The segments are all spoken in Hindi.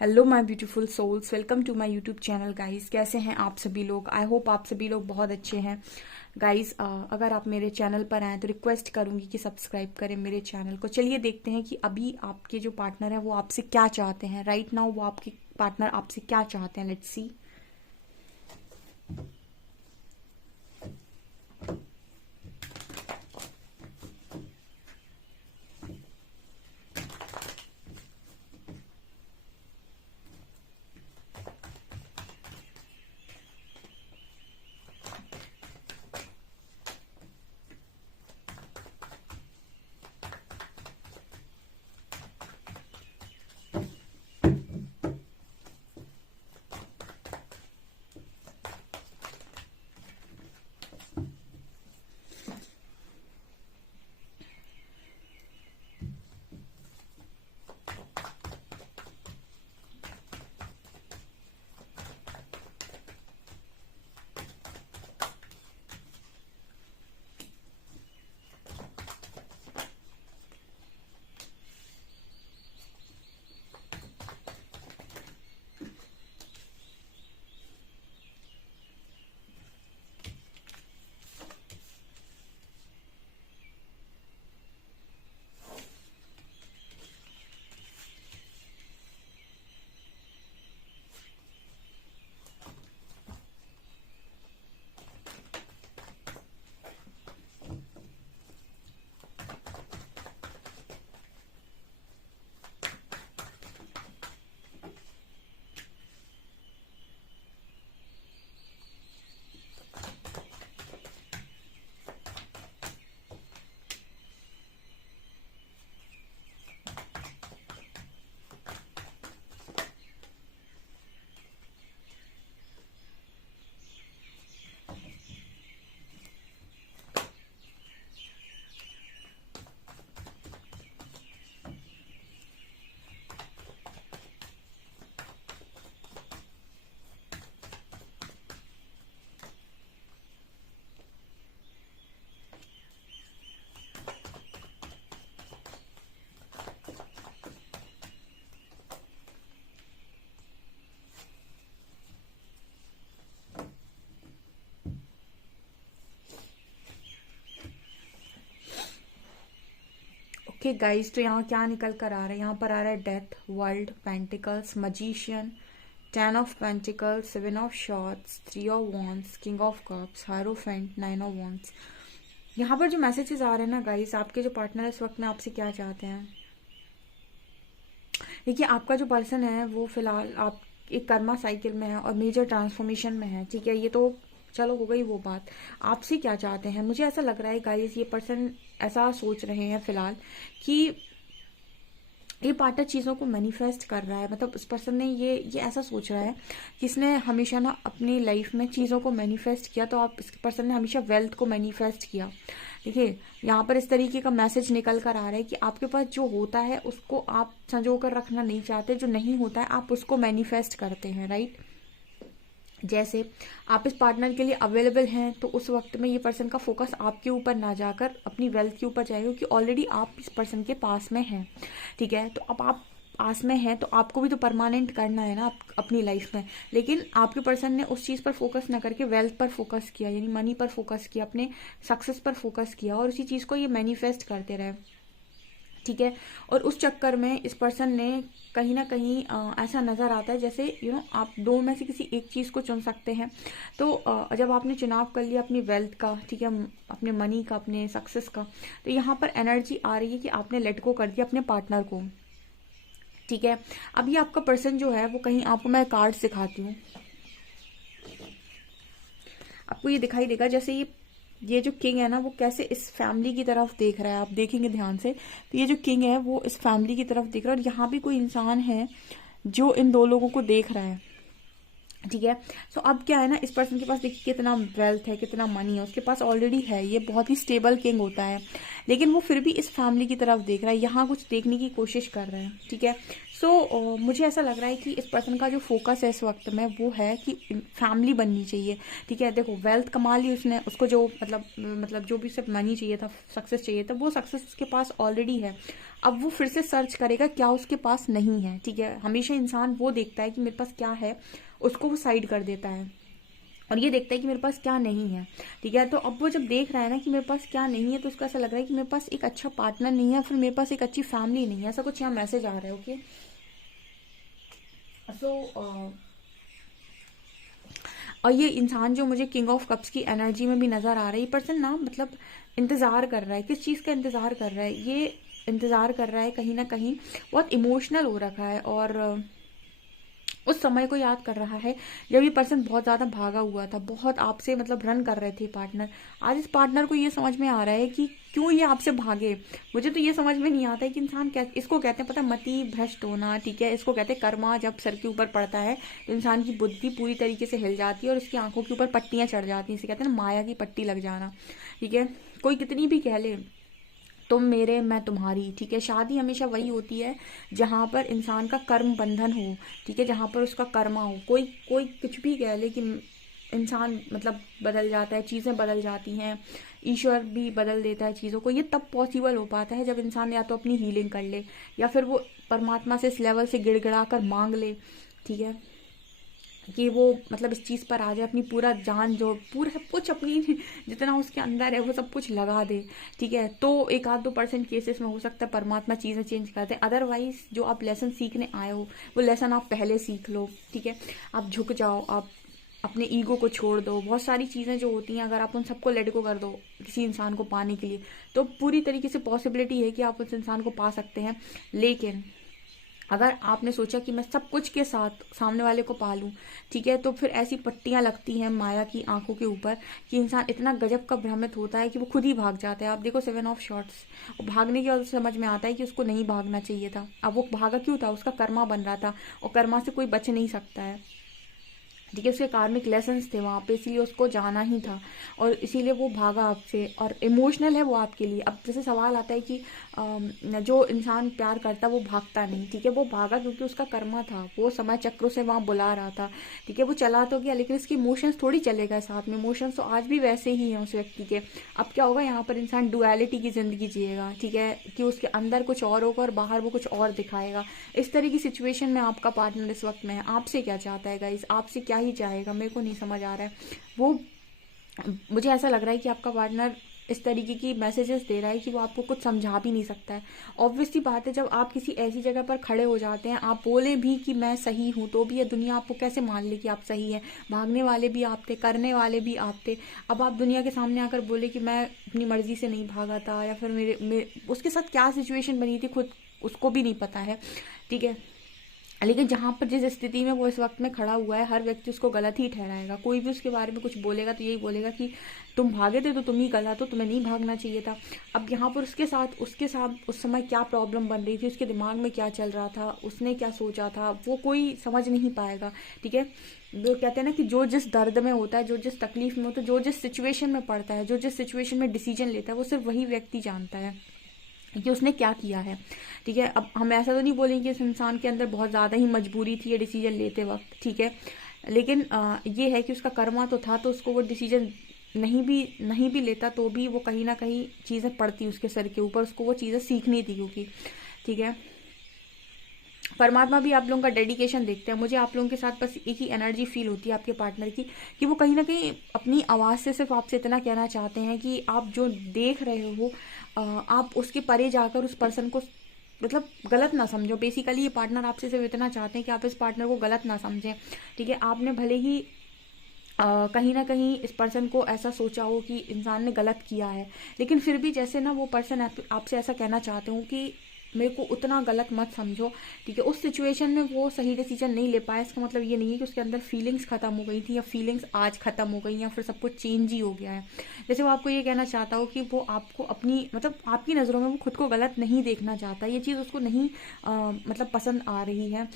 Hello my beautiful souls, welcome to my YouTube channel guys. कैसे हैं आप सभी लोग? आई होप आप सभी लोग बहुत अच्छे हैं गाइस। अगर आप मेरे चैनल पर आए तो रिक्वेस्ट करूंगी कि सब्सक्राइब करें मेरे चैनल को। चलिए देखते हैं कि अभी आपके जो पार्टनर है वो आपसे क्या चाहते हैं। राइट नाउ वो आपके पार्टनर आपसे क्या चाहते हैं। Let's see. ओके गाइस, तो यहाँ क्या निकल कर आ रहा है? यहाँ पर आ रहा है death, world, pentacles, magician, ten of pentacles, seven of swords, three of wands, king of cups, hierophant, nine of wands. यहाँ पर जो मैसेजेस आ रहे हैं ना गाइस, आपके जो पार्टनर है इस वक्त में आपसे क्या चाहते हैं। देखिए, आपका जो पर्सन है वो फिलहाल आप एक कर्मा साइकिल में है और मेजर ट्रांसफॉर्मेशन में है। ठीक है, ये तो चलो हो गई वो बात। आपसे क्या चाहते हैं? मुझे ऐसा लग रहा है गाइस, ये पर्सन ऐसा सोच रहे हैं फिलहाल कि ये पार्टनर चीज़ों को मैनिफेस्ट कर रहा है। मतलब उस पर्सन ने ये ऐसा सोच रहा है कि इसने हमेशा ना अपनी लाइफ में चीज़ों को मैनिफेस्ट किया, तो आप इस पर्सन ने हमेशा वेल्थ को मैनिफेस्ट किया। देखिए, यहाँ पर इस तरीके का मैसेज निकल कर आ रहा है कि आपके पास जो होता है उसको आप संजो कर रखना नहीं चाहते, जो नहीं होता है आप उसको मैनिफेस्ट करते हैं। राइट, जैसे आप इस पार्टनर के लिए अवेलेबल हैं तो उस वक्त में ये पर्सन का फोकस आपके ऊपर ना जाकर अपनी वेल्थ के ऊपर जाएगा, क्योंकि ऑलरेडी आप इस पर्सन के पास में हैं। ठीक है, तो अब आप पास में हैं तो आपको भी तो परमानेंट करना है ना अपनी लाइफ में। लेकिन आपके पर्सन ने उस चीज़ पर फोकस ना करके वेल्थ पर फोकस किया, यानी मनी पर फोकस किया, अपने सक्सेस पर फोकस किया और उसी चीज़ को ये मैनिफेस्ट करते रहे। ठीक है, और उस चक्कर में इस पर्सन ने कहीं ना कहीं ऐसा नज़र आता है जैसे आप दो में से किसी एक चीज़ को चुन सकते हैं। तो जब आपने चुनाव कर लिया अपनी वेल्थ का, ठीक है, अपने मनी का, अपने सक्सेस का, तो यहाँ पर एनर्जी आ रही है कि आपने लेट गो कर दिया अपने पार्टनर को। ठीक है, अभी आपका पर्सन जो है वो कहीं, आपको मैं कार्ड्स दिखाती हूँ, आपको ये दिखाई देगा जैसे ये जो किंग है ना वो कैसे इस फैमिली की तरफ देख रहा है। आप देखेंगे ध्यान से तो ये जो किंग है वो इस फैमिली की तरफ देख रहा है और यहाँ भी कोई इंसान है जो इन दो लोगों को देख रहा है। ठीक है, सो अब क्या है ना, इस पर्सन के पास देखिए कितना वेल्थ है, कितना मनी है उसके पास ऑलरेडी है। ये बहुत ही स्टेबल किंग होता है, लेकिन वो फिर भी इस फैमिली की तरफ देख रहा है, यहाँ कुछ देखने की कोशिश कर रहा है। ठीक है, मुझे ऐसा लग रहा है कि इस पर्सन का जो फोकस है इस वक्त में वो है कि फैमिली बननी चाहिए। ठीक है, देखो वेल्थ कमा ली उसने, उसको जो मतलब जो भी सिर्फ मनी चाहिए था, सक्सेस चाहिए था, वो सक्सेस उसके पास ऑलरेडी है। अब वो फिर से सर्च करेगा क्या उसके पास नहीं है। ठीक है, हमेशा इंसान वो देखता है कि मेरे पास क्या है, उसको वो साइड कर देता है और ये देखता है कि मेरे पास क्या नहीं है। ठीक है, तो अब वो जब देख रहा है ना कि मेरे पास क्या नहीं है, तो उसको ऐसा लग रहा है कि मेरे पास एक अच्छा पार्टनर नहीं है, फिर मेरे पास एक अच्छी फैमिली नहीं है, ऐसा कुछ यहाँ मैसेज आ रहा है। ओके, और ये इंसान जो मुझे किंग ऑफ कप्स की एनर्जी में भी नजर आ रहा है, ये पर्सन ना मतलब इंतजार कर रहा है। किस चीज का इंतजार कर रहा है? ये इंतजार कर रहा है कहीं ना कहीं, बहुत इमोशनल हो रखा है और उस समय को याद कर रहा है जब ये पर्सन बहुत ज्यादा भागा हुआ था, बहुत आपसे मतलब रन कर रहे थे पार्टनर। आज इस पार्टनर को ये समझ में आ रहा है कि क्यों ये आपसे भागे। मुझे तो ये समझ में नहीं आता है कि इंसान क्या, इसको कहते हैं पता है, मति भ्रष्ट होना। ठीक है, इसको कहते हैं कर्मा। जब सर के ऊपर पड़ता है तो इंसान की बुद्धि पूरी तरीके से हिल जाती है और उसकी आंखों के ऊपर पट्टियां चढ़ जाती हैं, इसे कहते हैं ना माया की पट्टी लग जाना। ठीक है, कोई कितनी भी कह ले तुम मेरे मैं तुम्हारी। ठीक है, शादी हमेशा वही होती है जहां पर इंसान का कर्म बंधन हो। ठीक है, जहां पर उसका कर्मा हो। कोई कोई कुछ भी कह ले कि इंसान मतलब बदल जाता है, चीजें बदल जाती हैं, ईश्वर भी बदल देता है चीजों को। ये तब पॉसिबल हो पाता है जब इंसान या तो अपनी हीलिंग कर ले या फिर वो परमात्मा से इस लेवल से गिड़गिड़ा कर मांग ले। ठीक है, कि वो मतलब इस चीज पर आ जाए, अपनी पूरा जान जो पूरा सब कुछ अपनी जितना उसके अंदर है वो सब कुछ लगा दे। ठीक है, तो 1-2% केसेस में हो सकता है परमात्मा चीजें चेंज कर दे। अदरवाइज जो आप लेसन सीखने आए हो वो लेसन आप पहले सीख लो। ठीक है, आप झुक जाओ, आप अपने ईगो को छोड़ दो। बहुत सारी चीजें जो होती हैं अगर आप उन सबको लेट गो कर दो किसी इंसान को पाने के लिए, तो पूरी तरीके से पॉसिबिलिटी है कि आप उस इंसान को पा सकते हैं। लेकिन अगर आपने सोचा कि मैं सब कुछ के साथ सामने वाले को पालूं, ठीक है, तो फिर ऐसी पट्टियां लगती हैं माया की आंखों के ऊपर कि इंसान इतना गजब का भ्रमित होता है कि वो खुद ही भाग जाता है। आप देखो 7 ऑफ शॉर्ट्स, और भागने के बाद समझ में आता है कि उसको नहीं भागना चाहिए था। अब वो भागा क्यों था? उसका कर्मा बन रहा था और कर्मा से कोई बच नहीं सकता है। ठीक है, उसके कार्मिक लेसन्स थे वहां पे, इसीलिए उसको जाना ही था और इसीलिए वो भागा आपसे और इमोशनल है वो आपके लिए। अब जैसे सवाल आता है कि जो इंसान प्यार करता वो भागता नहीं। ठीक है, वो भागा क्योंकि उसका कर्मा था, वो समय चक्रों से वहां बुला रहा था। ठीक है, वो चला तो गया लेकिन इसके इमोशंस थोड़ी चले गए साथ में। इमोशंस तो आज भी वैसे ही हैं उस व्यक्ति के। अब क्या होगा, यहाँ पर इंसान डुअलिटी की जिंदगी जिएगा। ठीक है, कि उसके अंदर कुछ और होगा और बाहर वो कुछ और दिखाएगा। इस तरह की सिचुएशन में आपका पार्टनर इस वक्त में है। आपसे क्या चाहता है गाइस? आपसे क्या ही चाहेगा, मेरे को नहीं समझ आ रहा है। वो मुझे ऐसा लग रहा है कि आपका पार्टनर इस तरीके की मैसेजेस दे रहा है कि वो आपको कुछ समझा भी नहीं सकता है। ऑब्वियसली बात है, जब आप किसी ऐसी जगह पर खड़े हो जाते हैं, आप बोले भी कि मैं सही हूं, तो भी ये दुनिया आपको कैसे मान ले कि आप सही है? भागने वाले भी आप थे, करने वाले भी आप थे। अब आप दुनिया के सामने आकर बोले कि मैं अपनी मर्जी से नहीं भागा था, या फिर मेरे उसके साथ क्या सिचुएशन बनी थी खुद उसको भी नहीं पता है। ठीक है, लेकिन जहां पर जिस स्थिति में वो इस वक्त में खड़ा हुआ है, हर व्यक्ति उसको गलत ही ठहराएगा। कोई भी उसके बारे में कुछ बोलेगा तो यही बोलेगा कि तुम भागे थे तो तुम ही गलत हो, तुम्हें नहीं भागना चाहिए था। अब यहाँ पर उसके साथ उस समय क्या प्रॉब्लम बन रही थी, उसके दिमाग में क्या चल रहा था, उसने क्या सोचा था, वो कोई समझ नहीं पाएगा। ठीक है, वो कहते हैं ना कि जो जिस दर्द में होता है, जो जिस तकलीफ में होता है, जो जिस सिचुएशन में पड़ता है, जो जिस सिचुएशन में डिसीजन लेता है, वो सिर्फ वही व्यक्ति जानता है कि उसने क्या किया है। ठीक है, अब हम ऐसा तो नहीं बोलेंगे कि इस इंसान के अंदर बहुत ज़्यादा ही मजबूरी थी ये डिसीजन लेते वक्त। ठीक है, लेकिन ये है कि उसका कर्मा तो था, तो उसको वो डिसीजन नहीं भी लेता तो भी वो कहीं ना कहीं चीज़ें पड़ती उसके सर के ऊपर, उसको वो चीज़ें सीखनी थी क्योंकि। ठीक है, परमात्मा भी आप लोगों का डेडिकेशन देखते हैं। मुझे आप लोगों के साथ बस एक ही एनर्जी फील होती है आपके पार्टनर की, कि वो कहीं ना कहीं अपनी आवाज़ से सिर्फ आपसे इतना कहना चाहते हैं कि आप जो देख रहे हो आप उसके परे जाकर उस पर्सन को मतलब गलत ना समझो। बेसिकली ये पार्टनर आपसे सिर्फ इतना चाहते हैं कि आप इस पार्टनर को गलत ना समझें। ठीक है, आपने भले ही कहीं ना कहीं इस पर्सन को ऐसा सोचा हो कि इंसान ने गलत किया है, लेकिन फिर भी जैसे ना वो पर्सन आपसे ऐसा कहना चाहते हो कि मेरे को उतना गलत मत समझो। ठीक है, उस सिचुएशन में वो सही डिसीजन नहीं ले पाया, इसका मतलब ये नहीं है कि उसके अंदर फीलिंग्स खत्म हो गई थी या फीलिंग्स आज खत्म हो गई या फिर सब कुछ चेंज ही हो गया है। जैसे वो आपको ये कहना चाहता हो कि वो आपको अपनी मतलब आपकी नज़रों में वो खुद को गलत नहीं देखना चाहता, ये चीज़ उसको नहीं मतलब पसंद आ रही है।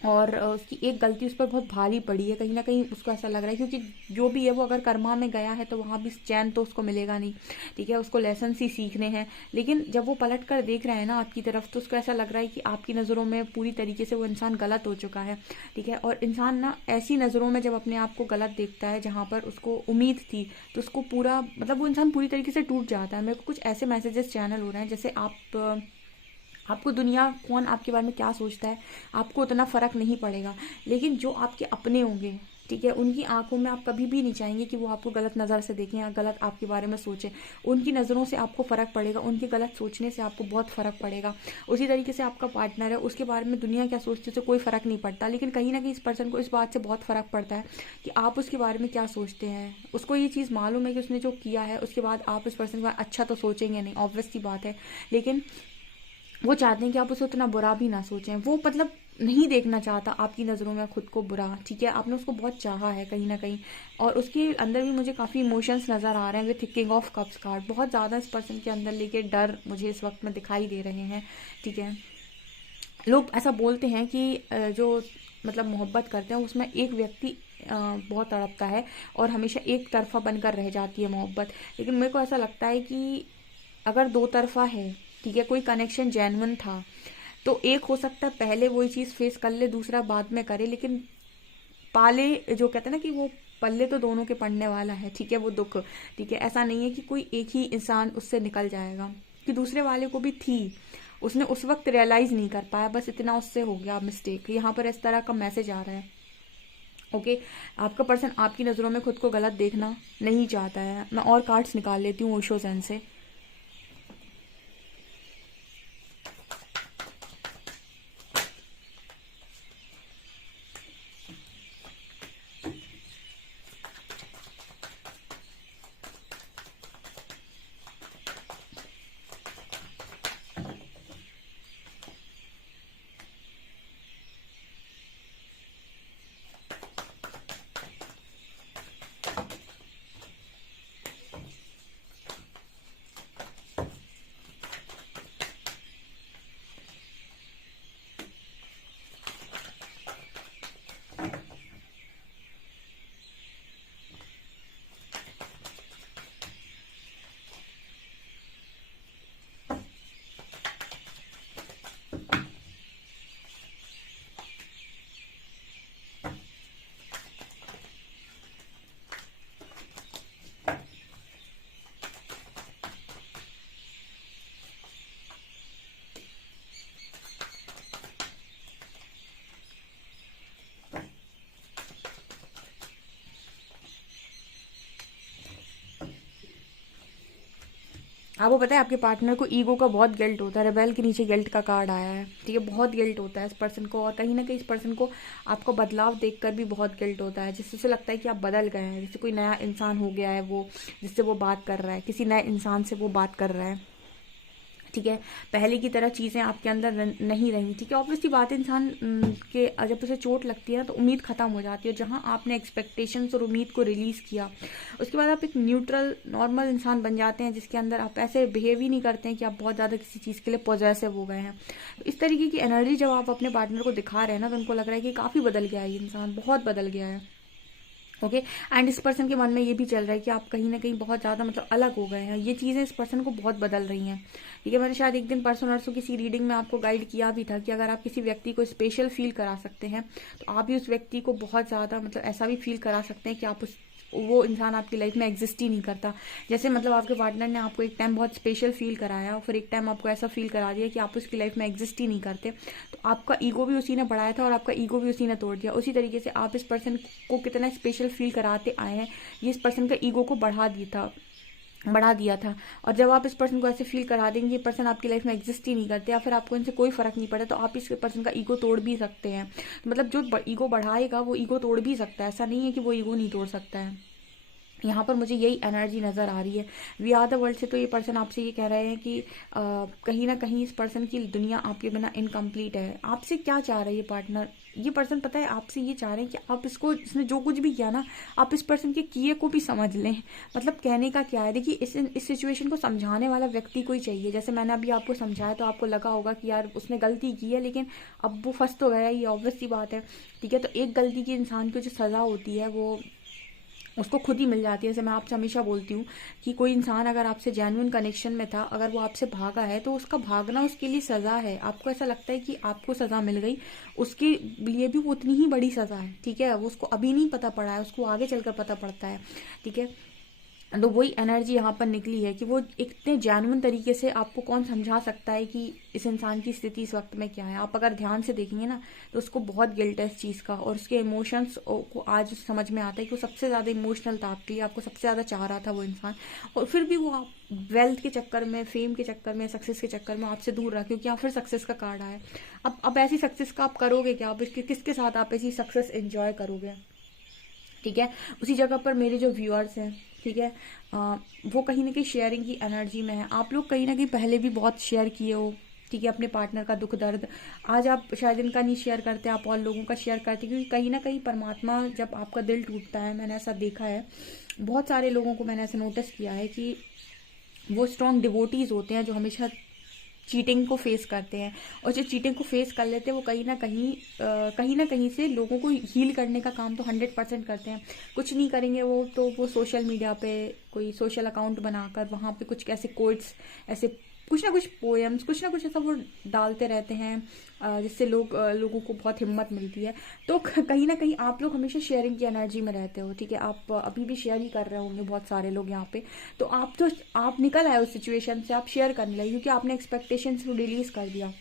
और उसकी एक गलती उस पर बहुत भारी पड़ी है, कहीं ना कहीं उसको ऐसा लग रहा है, क्योंकि जो भी है वो अगर कर्मा में गया है तो वहाँ भी चैन तो उसको मिलेगा नहीं, ठीक है, उसको लेसन ही सीखने हैं। लेकिन जब वो पलट कर देख रहा है ना आपकी तरफ, तो उसको ऐसा लग रहा है कि आपकी नज़रों में पूरी तरीके से वो इंसान गलत हो चुका है, ठीक है। और इंसान ना ऐसी नज़रों में जब अपने आप को गलत देखता है जहाँ पर उसको उम्मीद थी, तो उसको पूरा मतलब वो इंसान पूरी तरीके से टूट जाता है। मेरे को कुछ ऐसे मैसेजेस चैनल हो रहे हैं जैसे आपको दुनिया कौन आपके बारे में क्या सोचता है आपको उतना फ़र्क नहीं पड़ेगा, लेकिन जो आपके अपने होंगे, ठीक है, उनकी आंखों में आप कभी भी नहीं चाहेंगे कि वो आपको गलत नज़र से देखें या गलत आपके बारे में सोचें। उनकी नज़रों से आपको फ़र्क पड़ेगा, उनके गलत सोचने से आपको बहुत फ़र्क पड़ेगा। उसी तरीके से आपका पार्टनर है, उसके बारे में दुनिया क्या सोचती है उसे कोई फ़र्क नहीं पड़ता, लेकिन कहीं ना कहीं इस पर्सन को इस बात से बहुत फ़र्क पड़ता है कि आप उसके बारे में क्या सोचते हैं। उसको ये चीज़ मालूम है कि उसने जो किया है उसके बाद आप उस पर्सन के बारे में अच्छा तो सोचेंगे नहीं, ऑब्वियस सी बात है, लेकिन वो चाहते हैं कि आप उसे उतना बुरा भी ना सोचें। वो मतलब नहीं देखना चाहता आपकी नज़रों में खुद को बुरा, ठीक है। आपने उसको बहुत चाहा है कहीं ना कहीं, और उसके अंदर भी मुझे काफ़ी इमोशंस नज़र आ रहे हैं with king of cups card. बहुत ज़्यादा इस पर्सन के अंदर लेके डर मुझे इस वक्त में दिखाई दे रहे हैं, ठीक है। लोग ऐसा बोलते हैं कि जो मतलब मोहब्बत करते हैं उसमें एक व्यक्ति बहुत तड़पता है और हमेशा एक तरफा बनकर रह जाती है मोहब्बत। लेकिन मेरे को ऐसा लगता है कि अगर दो तरफा है, ठीक है, कोई कनेक्शन जेन्युइन था, तो एक हो सकता है पहले वही चीज़ फेस कर ले, दूसरा बाद में करे, लेकिन पाले जो कहते हैं ना कि वो पल्ले तो दोनों के पड़ने वाला है, ठीक है, वो दुख, ठीक है। ऐसा नहीं है कि कोई एक ही इंसान उससे निकल जाएगा, कि दूसरे वाले को भी थी, उसने उस वक्त रियलाइज नहीं कर पाया, बस इतना उससे हो गया मिस्टेक। यहाँ पर इस तरह का मैसेज आ रहा है, ओके। आपका पर्सन आपकी नज़रों में खुद को गलत देखना नहीं चाहता है। मैं और कार्ड्स निकाल लेती हूँ ओशो ज़ेन से। आपको पता है आपके पार्टनर को ईगो का बहुत गिल्ट होता है, रेबेल के नीचे गिल्ट का कार्ड आया है, ठीक है। बहुत गिल्ट होता है इस पर्सन को, और कहीं ना कहीं इस पर्सन को आपको बदलाव देखकर भी बहुत गिल्ट होता है, जिससे उसे लगता है कि आप बदल गए हैं, जैसे कोई नया इंसान हो गया है वो, जिससे वो बात कर रहा है, किसी नए इंसान से वो बात कर रहा है, ठीक है। पहले की तरह चीज़ें आपके अंदर नहीं रही, ठीक है। ऑब्वियसली बात है, इंसान के जब उसे चोट लगती है ना तो उम्मीद ख़त्म हो जाती है। जहाँ आपने एक्सपेक्टेशंस और उम्मीद को रिलीज़ किया, उसके बाद आप एक न्यूट्रल नॉर्मल इंसान बन जाते हैं, जिसके अंदर आप ऐसे बिहेव ही नहीं करते हैं कि आप बहुत ज़्यादा किसी चीज़ के लिए पॉजेसिव हो गए हैं। तो इस तरीके की एनर्जी जब आप अपने पार्टनर को दिखा रहे हैं ना, तो उनको लग रहा है कि काफ़ी बदल गया है ये इंसान, बहुत बदल गया है, ओके। एंड इस पर्सन के मन में ये भी चल रहा है कि आप कहीं ना कहीं बहुत ज़्यादा मतलब अलग हो गए हैं। ये चीज़ें इस पर्सन को बहुत बदल रही हैं, ठीक है। मैंने शायद एक दिन परसों नरसों किसी रीडिंग में आपको गाइड किया भी था कि अगर आप किसी व्यक्ति को स्पेशल फील करा सकते हैं, तो आप भी उस व्यक्ति को बहुत ज़्यादा मतलब ऐसा भी फील करा सकते हैं कि आप उस वो इंसान आपकी लाइफ में एग्जिस्ट ही नहीं करता। जैसे मतलब आपके पार्टनर ने आपको एक टाइम बहुत स्पेशल फील कराया और फिर एक टाइम आपको ऐसा फील करा दिया कि आप उसकी लाइफ में एग्जिस्ट ही नहीं करते, तो आपका ईगो भी उसी ने बढ़ाया था और आपका ईगो भी उसी ने तोड़ दिया। उसी तरीके से आप इस पर्सन को कितना स्पेशल फील कराते आए हैं, ये इस पर्सन का ईगो को बढ़ा दिया था। और जब आप इस पर्सन को ऐसे फील करा देंगे ये पर्सन आपकी लाइफ में एग्जिस्ट ही नहीं करते, या फिर आपको इनसे कोई फर्क नहीं पड़ता, तो आप इस पर्सन का ईगो तोड़ भी सकते हैं। मतलब जो ईगो बढ़ाएगा वो ईगो तोड़ भी सकता है, ऐसा नहीं है कि वो ईगो नहीं तोड़ सकता है, यहाँ पर मुझे यही एनर्जी नज़र आ रही है। वी आर द वर्ल्ड से तो ये पर्सन आपसे ये कह रहे हैं कि कहीं ना कहीं इस पर्सन की दुनिया आपके बिना इनकम्प्लीट है। आपसे क्या चाह रहे हैं ये पार्टनर? ये पर्सन पता है आपसे ये चाह रहे हैं कि आप इसको, इसने जो कुछ भी किया ना, आप इस पर्सन के किए को भी समझ लें। मतलब कहने का क्या है, देखिए इस सिचुएशन को समझाने वाला व्यक्ति कोई चाहिए। जैसे मैंने अभी आपको समझाया तो आपको लगा होगा कि यार उसने गलती की है, लेकिन अब वो फंस तो गया, ये ऑब्वियस सी बात है। ठीक है, तो एक गलती की इंसान की जो सज़ा होती है वो उसको खुद ही मिल जाती है। जैसे मैं आपसे हमेशा बोलती हूँ कि कोई इंसान अगर आपसे जेन्युइन कनेक्शन में था, अगर वो आपसे भागा है तो उसका भागना उसके लिए सज़ा है। आपको ऐसा लगता है कि आपको सज़ा मिल गई, उसके लिए भी वो उतनी ही बड़ी सज़ा है। ठीक है, वो उसको अभी नहीं पता पड़ा है, उसको आगे चलकर पता पड़ता है। ठीक है, तो वही एनर्जी यहाँ पर निकली है कि वो इतने जेन्युइन तरीके से आपको कौन समझा सकता है कि इस इंसान की स्थिति इस वक्त में क्या है। आप अगर ध्यान से देखेंगे ना तो उसको बहुत गिल्ट है इस चीज़ का, और उसके इमोशंस को आज समझ में आता है कि वो सबसे ज़्यादा इमोशनल था आपके लिए, आपको सबसे ज़्यादा चाह रहा था वो इंसान, और फिर भी वो आप वेल्थ के चक्कर में, फेम के चक्कर में, सक्सेस के चक्कर में आपसे दूर रहा, क्योंकि आप फिर सक्सेस का कार्ड आया। अब ऐसी सक्सेस का आप करोगे क्या? आप इसके किसके साथ आप ऐसी सक्सेस एंजॉय करोगे? ठीक है, उसी जगह पर मेरे जो व्यूअर्स हैं, ठीक है, वो कहीं ना कहीं शेयरिंग की एनर्जी में है। आप लोग कहीं ना कहीं पहले भी बहुत शेयर किए हो, ठीक है, अपने पार्टनर का दुख दर्द। आज आप शायद इनका नहीं शेयर करते, आप और लोगों का शेयर करते, क्योंकि कहीं ना कहीं परमात्मा जब आपका दिल टूटता है, मैंने ऐसा देखा है, बहुत सारे लोगों को मैंने ऐसा नोटिस किया है कि वो स्ट्रॉन्ग डिवोटीज होते हैं जो हमेशा चीटिंग को फेस करते हैं, और जो चीटिंग को फेस कर लेते हैं वो कहीं ना कहीं से लोगों को हील करने का काम तो 100% करते हैं। कुछ नहीं करेंगे वो तो वो सोशल मीडिया पे कोई सोशल अकाउंट बनाकर वहाँ पे कुछ ऐसे कोट्स, ऐसे कुछ ना कुछ पोएम्स, कुछ ना कुछ ऐसा वो डालते रहते हैं, जिससे लोगों को बहुत हिम्मत मिलती है। तो कहीं ना कहीं आप लोग हमेशा शेयरिंग की एनर्जी में रहते हो। ठीक है, आप अभी भी शेयर ही कर रहे होंगे बहुत सारे लोग यहाँ पे, तो आप निकल आए उस सिचुएशन से, आप शेयर करने लगे क्योंकि आपने एक्सपेक्टेशंस को रिलीज कर दिया।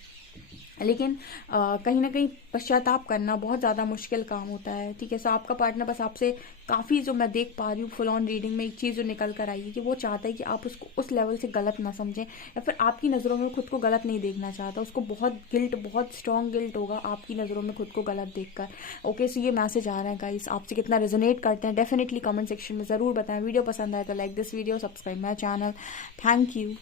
लेकिन कहीं ना कहीं पश्चाताप करना बहुत ज़्यादा मुश्किल काम होता है। ठीक है, सो आपका पार्टनर बस आपसे काफ़ी, जो मैं देख पा रही हूँ फुल ऑन रीडिंग में, एक चीज़ जो निकल कर आई है कि वो चाहता है कि आप उसको उस लेवल से गलत ना समझें, या फिर आपकी नज़रों में खुद को गलत नहीं देखना चाहता। उसको बहुत गिल्ट, बहुत स्ट्रॉन्ग गिल्ट होगा आपकी नज़रों में खुद को गलत देखकर। ओके, सो ये मैसेज आ रहा है गाइस, आपसे कितना रेजोनेट करते हैं डेफिनेटली कमेंट सेक्शन में ज़रूर बताएं। वीडियो पसंद आए तो like this video, subscribe my channel. Thank you.